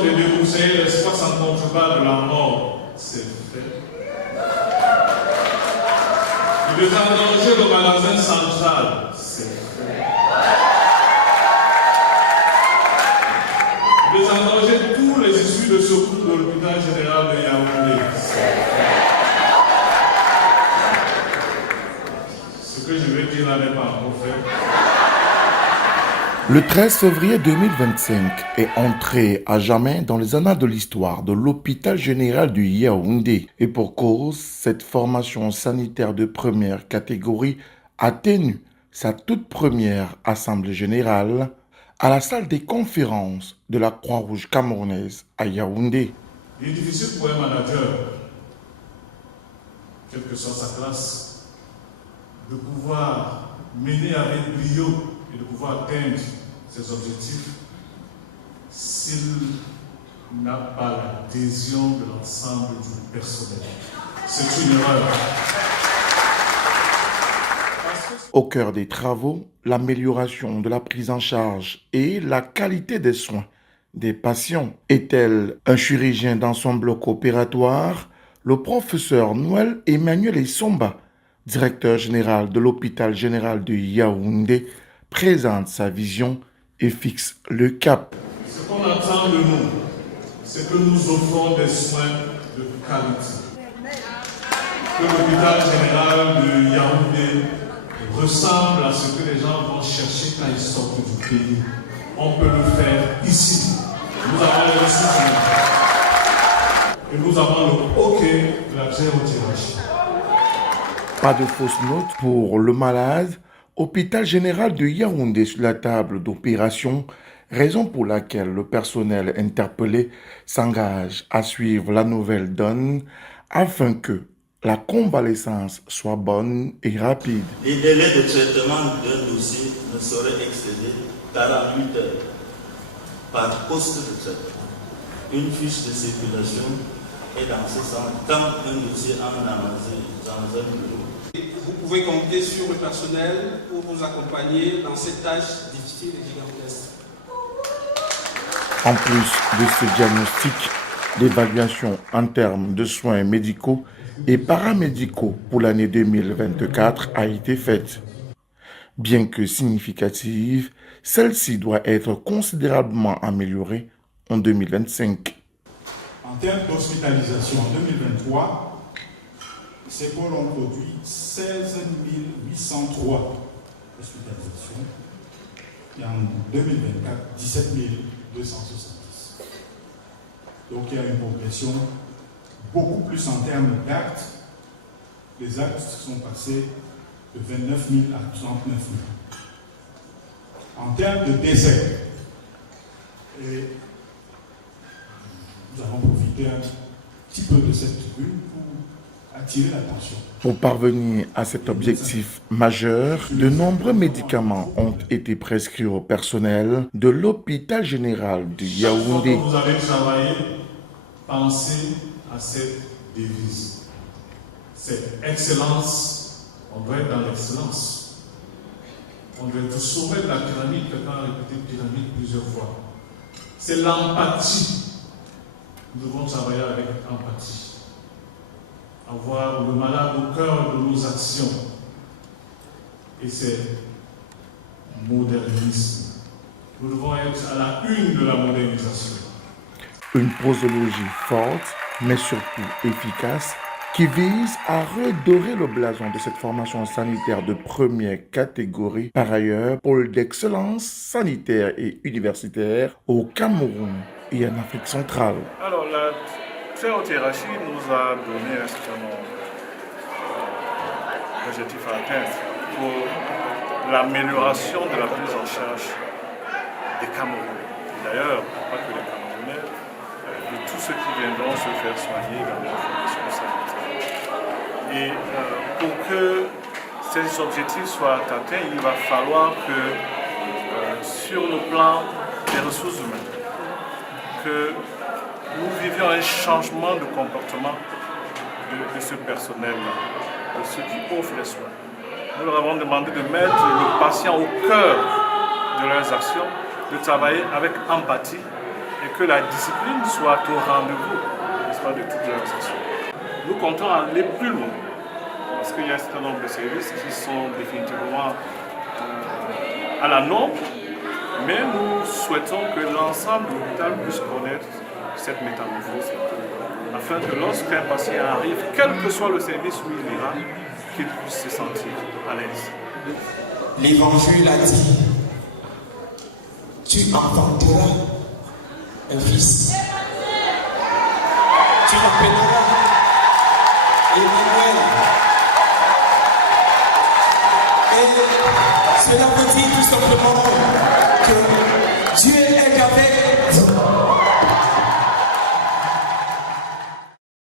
de débroussailler l'espace en contrebas de la mort, c'est fait. De désengager le magasin central, c'est fait. De désengager tous les issues de secours de l'hôpital général de Yaoundé, c'est fait. Ce que je vais dire là n'est pas encore fait. Le 13 février 2025 est entré à jamais dans les annales de l'histoire de l'hôpital général du Yaoundé. Et pour cause, cette formation sanitaire de première catégorie a tenu sa toute première assemblée générale à la salle des conférences de la Croix-Rouge camerounaise à Yaoundé. Il est difficile pour un manager, quelle que soit sa classe, de pouvoir mener avec brio et de pouvoir atteindre ses objectifs s'il n'a pas l'adhésion de l'ensemble du personnel. C'est une erreur. Au cœur des travaux, l'amélioration de la prise en charge et la qualité des soins des patients. Est-elle un chirurgien dans son bloc opératoire? Le professeur Noël Emmanuel Essomba, directeur général de l'hôpital général de Yaoundé, présente sa vision et fixe le cap. Ce qu'on attend de nous, c'est que nous offrons des soins de qualité. Que l'hôpital général de Yaoundé ressemble à ce que les gens vont chercher quand ils sortent du pays. On peut le faire ici. Nous avons les ressources et nous avons le hockey de la géothérapie. Pas de fausse note pour le malade. Hôpital général de Yaoundé sur la table d'opération, raison pour laquelle le personnel interpellé s'engage à suivre la nouvelle donne afin que la convalescence soit bonne et rapide. Les délais de traitement d'un dossier ne sauraient excéder 48 heures par poste de traitement. Une fiche de circulation est dans ce sens quand un dossier en avancé dans un bureau. Vous pouvez compter sur le personnel pour vous accompagner dans cette tâche difficile et gigantesque. En plus de ce diagnostic, l'évaluation en termes de soins médicaux et paramédicaux pour l'année 2024 a été faite. Bien que significative, celle-ci doit être considérablement améliorée en 2025. En termes d'hospitalisation, en 2023, ces pôles ont produit 16 803 hospitalisations et en 2024, 17 270. Donc il y a une progression beaucoup plus en termes d'actes. Les actes sont passés de 29 000 à 39 000. En termes de décès, et nous avons profité un petit peu de cette tribune pour attirer l'attention. Pour parvenir à cet objectif majeur, de nombreux médicaments ont été prescrits au personnel de l'hôpital général de Yaoundé. Vous avez travaillé, pensez à cette devise. C'est excellence, on doit être dans l'excellence. On doit être au sommet de la pyramide, quelqu'un a répété pyramide plusieurs fois. C'est l'empathie. Nous devons travailler avec empathie. Avoir le malade au cœur de nos actions. Et c'est modernisme. Nous devons être à la une de la modernisation. Une posologie forte, mais surtout efficace, qui vise à redorer le blason de cette formation sanitaire de première catégorie. Par ailleurs, pôle d'excellence sanitaire et universitaire au Cameroun et en Afrique centrale. Alors, la théothérapie nous a donné un certain nombre d'objectifs à atteindre pour l'amélioration de la prise en charge des Camerounais. D'ailleurs, pas que les Camerounais, de tous ceux qui viendront se faire soigner dans la formation sanitaire. Et pour que ces objectifs soient atteints, il va falloir que, sur le plan des ressources humaines, que nous vivions un changement de comportement de ce personnel-là, de ceux qui offrent les soins. Nous leur avons demandé de mettre le patient au cœur de leurs actions, de travailler avec empathie et que la discipline soit au rendez-vous, n'est-ce pas, de toutes les organisations. Nous comptons aller plus loin, parce qu'il y a un certain nombre de services qui sont définitivement à la norme, mais nous souhaitons que l'ensemble de l'hôpital puisse connaître cette métamorphose, afin que lorsqu'un patient arrive, quel que soit le service où il ira, qu'il puisse se sentir à l'aise. L'Évangile a dit, tu enfanteras un fils. Tu l'appelleras Emmanuel. Et cela veut dire tout simplement que Dieu est avec vous.